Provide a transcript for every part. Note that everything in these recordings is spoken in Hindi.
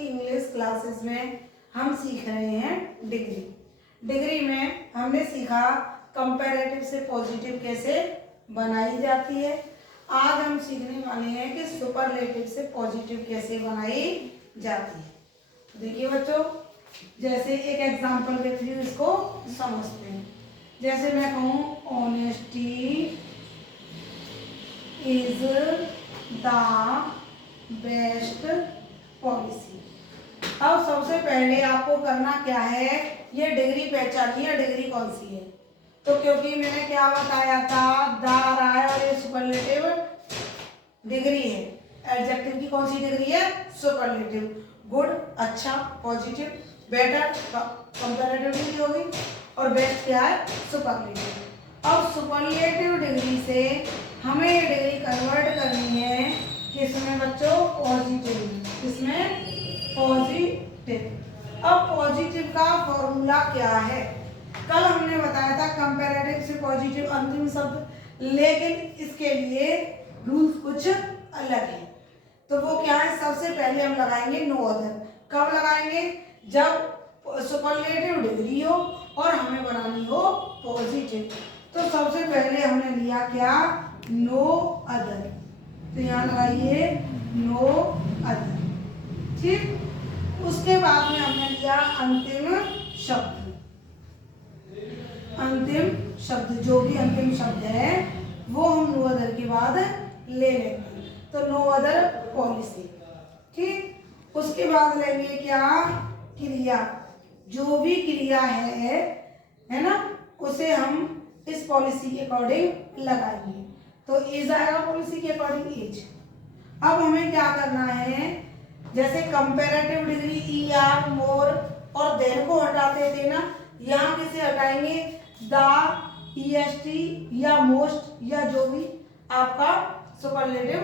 इंग्लिश क्लासेस में हम सीख रहे हैं डिग्री। डिग्री में हमने सीखा कंपैरेटिव से पॉजिटिव कैसे बनाई जाती है। आज हम सीखने वाले हैं कि सुपरलेटिव से पॉजिटिव कैसे बनाई जाती है। तो देखिए बच्चों, जैसे एक एग्जांपल के थ्रू इसको समझते हैं। जैसे मैं कहूँ honesty is the best policy. अब सबसे पहले आपको करना क्या है, ये डिग्री पहचानिए है, डिग्री कौन सी है। तो क्योंकि मैंने क्या बताया था, द रहा है और ये सुपरलेटिव डिग्री है। एडजेक्टिव की कौन सी डिग्री है, सुपरलेटिव। गुड अच्छा, पॉजिटिव, बेटर कंपैरेटिव डिग्री होगी और बेस्ट क्या है, सुपरलेटिव। अब सुपरलेटिव डिग्री से हमें ये डिग्री कन्वर्ट करनी है किसमें बच्चों, पॉजिटिव। किसमें, पॉजिटिव। अब पॉजिटिव का फॉर्मूला क्या है, कल हमने बताया था कंपैरेटिव से पॉजिटिव अंतिम शब्द, लेकिन इसके लिए रूल्स कुछ अलग है। तो वो क्या है, सबसे पहले हम लगाएंगे नो अदर। कब लगाएंगे, जब सुपरलेटिव डिग्री हो और हमें बनानी हो पॉजिटिव। तो सबसे पहले हमने लिया क्या, नो अदर। तो यहाँ लगाइए नो अदर, ठीक। उसके बाद में हमने लिया अंतिम शब्द। अंतिम शब्द, जो भी अंतिम शब्द है वो हम नो अदर के बाद ले लेंगे। तो नो अदर पॉलिसी, ठीक। उसके बाद लेंगे क्या, क्रिया। जो भी क्रिया है ना, उसे हम इस पॉलिसी के अकॉर्डिंग लगाएंगे। तो इज आएगा पॉलिसी के अकॉर्डिंग इज। अब हमें क्या करना है, जैसे comparative degree E R more और देन को हटाते थे ना, यहाँ किसे हटाएंगे, द ईएसटी या मोस्ट या जो भी आपका सुपरलेटिव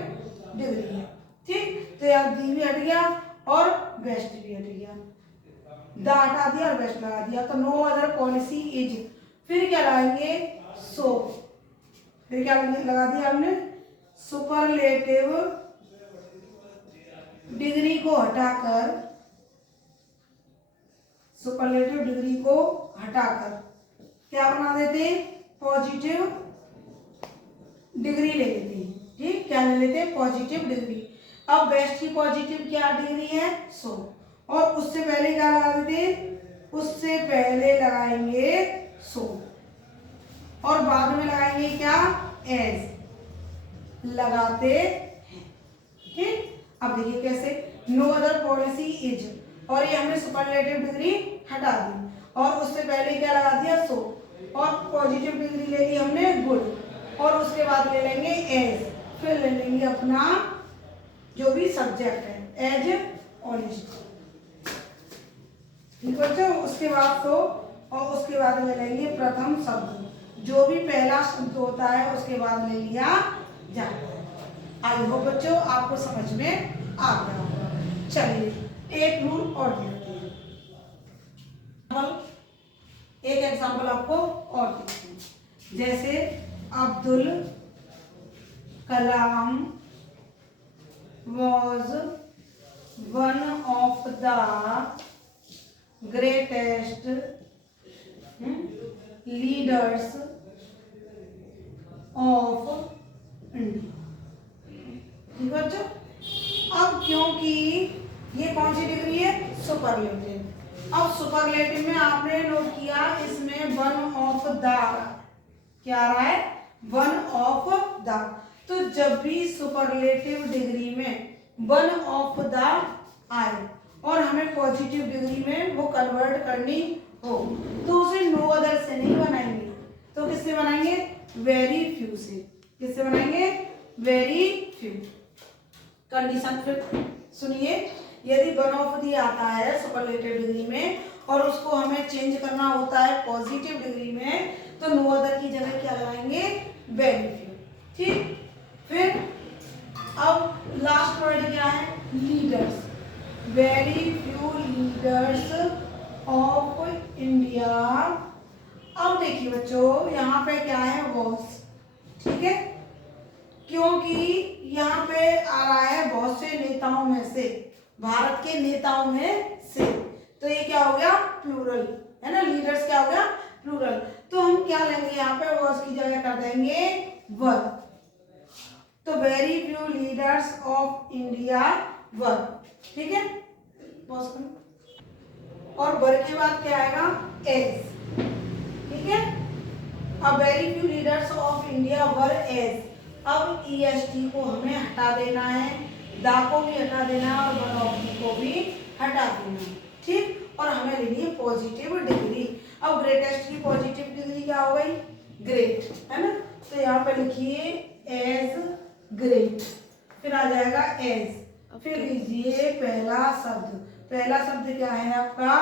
डिग्री है, ठीक। तो यहाँ दी भी हट गया और बेस्ट भी हट गया, द हटा दिया और बेस्ट लगा दिया। तो नो अदर पॉलिसी इज। फिर क्या लगाएंगे, सो। फिर क्या लगा दिया हमने, सुपरलेटिव डिग्री को हटाकर, सुपरलेटिव डिग्री को हटाकर क्या बना देते, पॉजिटिव डिग्री ले लेते हैं, ठीक। क्या ले लेते हैं, पॉजिटिव डिग्री। अब बेस्ट की पॉजिटिव क्या डिग्री है, सो। और उससे पहले क्या लगा देते, उससे पहले लगाएंगे सो और बाद में लगाएंगे क्या, एज लगाते हैं, ठीक। अब देखिए कैसे, नो अदर पॉलिसी इज, और ये हमने सुपरलेटिव डिग्री हटा दी और उससे पहले क्या लगा दिया, सो, और पॉजिटिव डिग्री ले ली हमने गुड, और उसके बाद ले लेंगे एज, फिर ले लेंगे अपना जो भी सब्जेक्ट है, एज ऑनेस्ट, ठीक बच्चों। उसके बाद तो, और उसके बाद ले लेंगे प्रथम शब्द, जो भी पहला शब्द होता है उसके बाद ले लिया जाता है। आई होप बच्चों आपको समझ में आ गया होगा। चलिए एक रूल और देखते हैं, एक एग्जांपल आपको और देखते हैं। जैसे Abdul Kalam was one of the greatest leaders of India, ठीक बच्चों। अब क्योंकि ये कौन सी डिग्री है, सुपरलेटिव। अब सुपरलेटिव में आपने नोट किया इसमें वन ऑफ द, क्या रहा है, वन ऑफ द। तो जब भी सुपरलेटिव डिग्री में वन ऑफ द आए और हमें पॉजिटिव डिग्री में वो कन्वर्ट करनी हो, तो उसे नो अदर से नहीं बनाएंगे, तो किससे बनाएंगे, वेरी फ्यू से। किससे बनाएंगे, वेरी फ्यू। कंडीशन फिर सुनिए, यदि वन ऑफ दी आता है सुपरलेटिव डिग्री में और उसको हमें चेंज करना होता है पॉजिटिव डिग्री में, तो नो अदर की जगह क्या लगाएंगे, वेरी फ्यू, ठीक। फिर अब लास्ट वर्ड क्या है, leaders, very few leaders of India. अब देखिए बच्चों, यहाँ पे क्या है, वॉस, ठीक है। क्योंकि यहाँ पे आ रहा है बहुत से नेताओं में से, भारत के नेताओं में से। तो ये क्या हो गया, प्लूरल है ना, लीडर्स क्या हो गया, प्लूरल। तो हम क्या लेंगे यहाँ पे, वॉज की जगह कर देंगे वर। तो very few leaders of India were, ठीक है, पॉज करो। और वर के बाद क्या आएगा, एज, ठीक है। अब very few leaders of India were as, अब EST को हमें हटा देना है, दा को भी हटा देना है और वन ऑफ दी को भी हटा देना है, ठीक। और हमें लेनी है पॉजिटिव डिग्री। अब ग्रेटेस्ट की पॉजिटिव डिग्री क्या हो गई, ग्रेट, है ना। तो यहाँ पे लिखिए एज ग्रेट, फिर आ जाएगा एज, फिर लीजिए पहला शब्द। पहला शब्द क्या है आपका,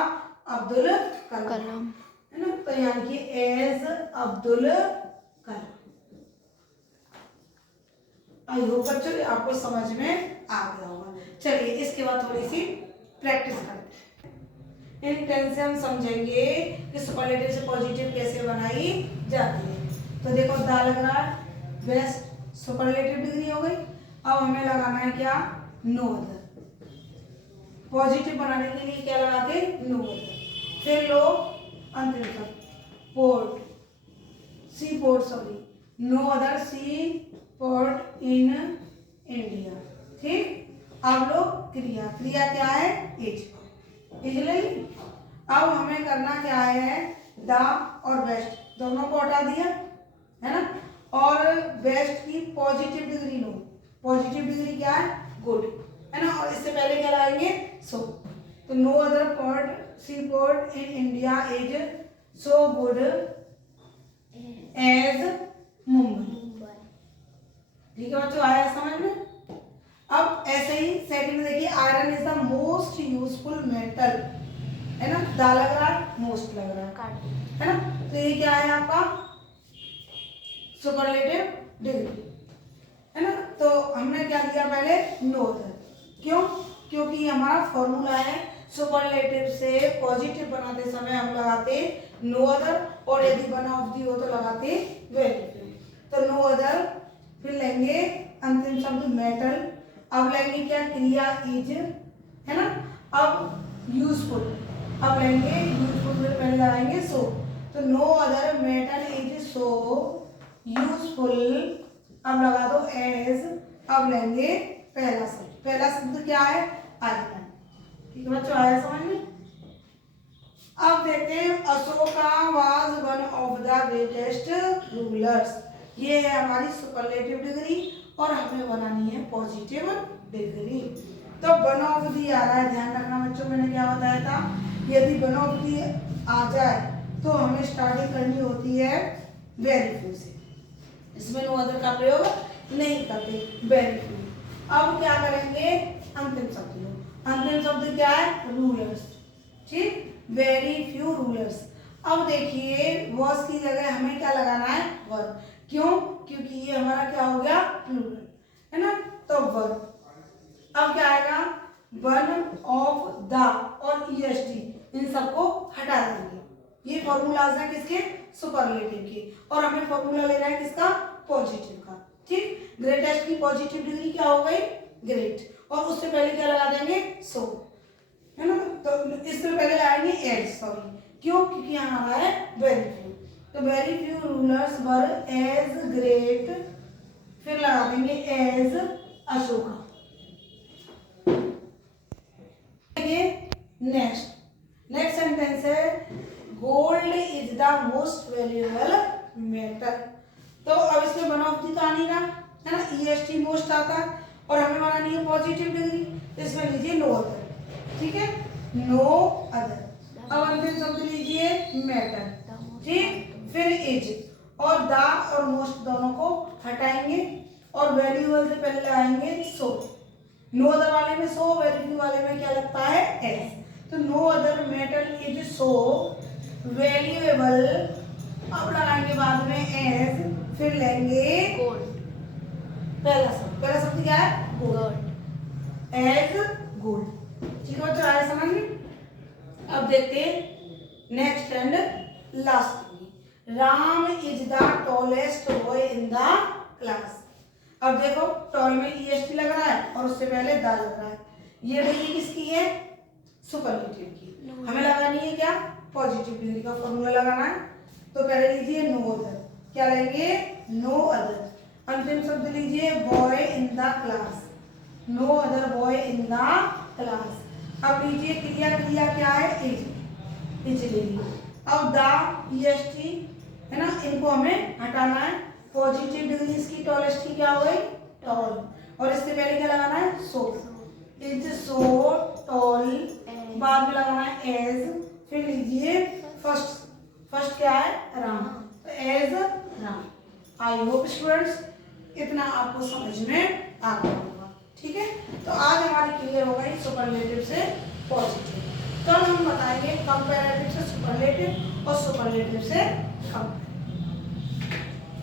अब्दुल कलाम, है ना। तो यहाँ लिखिए as Abdul Kalam. I hope बच्चों आपको समझ में आ गया होगा। चलिए इसके बाद थोड़ी सी प्रैक्टिस करते हैं। इंटेंशन समझेंगे कि सुपरलेटिव से पॉजिटिव कैसे बनाई जाती है। तो देखो दा लग रहा है, बेस्ट सुपरलेटिव डिग्री हो गई। अब हमें लगाना है क्या, नो अदर। पॉजिटिव बनाने के लिए क्या लगाते, नो अदर। फिर लो अंतिम शब्द port, sea port, sorry, no other sea port in India, ठीक। अब लो क्रिया, क्रिया क्या है, इज ले। अब हमें करना क्या है, द और बेस्ट दोनों को हटा दिया, है ना। और बेस्ट की पॉजिटिव डिग्री लो, पॉजिटिव डिग्री क्या है, गुड, है ना। और इससे पहले क्या लाएंगे, सो। तो no other port sea port in India is so good as Mumbai, ठीक है बच्चों, आया समझ में। अब ऐसे ही सेकंड में देखिए, iron is the most useful metal, है ना, दा लग रहा है, मोस्ट लग रहा है ना। तो ये क्या है आपका सुपरलेटिव डिग्री, है ना। तो हमने क्या लिया पहले, नो अदर, क्यों, क्योंकि हमारा फॉर्मूला है सुपरलेटिव से पॉजिटिव बनाते समय हम लगाते नो अदर, और यदि वन ऑफ दी हो तो लगाते वेरी। तो नो अदर, फिर लेंगे अंतिम शब्द मेटल। अब लेंगे क्या, क्रिया इज, है ना। अब यूजफुल, अब लेंगे यूजफुल, पहले लगाएंगे सो। तो no other metal is so useful, अब लगा दो एज। अब लेंगे पहला शब्द, पहला शब्द क्या है, आयरन, ठीक है बच्चों, आया समझ में। अब देखते हैं, Ashoka was one of the greatest rulers. ये है हमारी सुपरलेटिव डिग्री और हमें बनानी है पॉजिटिव डिग्री। तो वन ऑफ दी आ रहा है, ध्यान रखना बच्चों, मैंने क्या बताया था, यदि वन ऑफ दी आ जाए तो हमें स्टार्टिंग करनी होती है वेरी फ्यू से, इसमें नो अदर का प्रयोग नहीं करते, वेरी फ्यू। अब क्या करेंगे, अंतिम शब्द लो, अंतिम शब्द क्या है, रूलर्स, ठीक, वेरी फ्यू रूलर्स। अब देखिए वॉज की जगह हमें क्या लगाना है, वर, क्यों, क्योंकि ये हमारा क्या हो गया, प्लूरल, है ना। तो वर, अब क्या आएगा, वन ऑफ द और EST इन सबको हटा देंगे। ये फॉर्मूलाज हैं किसके, सुपरलेटिव के, और हमें फॉर्मूला लेना है किसका, पॉजिटिव का, ठीक। ग्रेटेस्ट की पॉजिटिव डिग्री क्या हो गई, ग्रेट, और उससे पहले क्या लगा देंगे, सो, है ना। तो इससे पहले लगाएंगे एज, सॉरी, क्यों, क्योंकि यहाँ आ रहा है वेरी फ्यू। तो very few rulers were as great, फिर लगा देंगे एज अशोका। नेक्स्ट सेंटेंस है, gold is the most valuable metal. तो अब इसमें वन ऑफ दी तो आ नहीं रहा, है ना, EST मोस्ट आता है, और हमें बनानी है पॉजिटिव डिग्री, इसमें लीजिए नो अदर, ठीक है, नो अदर। अब अंतिम शब्द लीजिए मेटल, ठीक, फिर इज, और द और मोस्ट दोनों को हटाएंगे, और वैल्यूएबल से पहले लगाएंगे सो। नो अदर वाले में सो, वैल्यू वाले में क्या लगता है, एस। तो no other metal is so valuable, अब लगाएंगे बाद में एज, फिर लेंगे गोल्ड, पहला शब्द क्या है, गोल्ड, एज गोल्ड, ठीक है बच्चों, आया समझ में। अब देखते हैं next and last, Ram is the tallest boy in the class. अब देखो टॉल में EST लग रहा है और उससे पहले दा लग रहा है, ये डिग्री किसकी है? सुपरलेटिव की। हमें लगानी है क्या? पॉजिटिव डिग्री का फॉर्मूला लगाना है। तो पहले लीजिए नो अदर, क्या लेंगे? No other. अंतिम शब्द लीजिए boy in the class, no other boy in the class. अब लीजिए क्रिया, क्रिया क्या है? इज लीजिए। अब द EST है ना, इनको हमें हटाना है। पॉजिटिव डिग्री इसकी टॉलेस्ट की क्या हो गई? टॉल। और इससे पहले क्या लगाना है? सो। इज सो टॉल, बाद में लगाना है एज। फिर लीजिए फर्स्ट क्या है? राम, तो as Ram. I hope students इतना आपको समझ में आ गया होगा। ठीक है, तो आज हमारी क्लियर हो गई सुपरलेटिव से पॉजिटिव। कल हम बताएंगे कंपैरेटिव से सुपरलेटिव और सुपरलेटिव से कंपैरेटिव।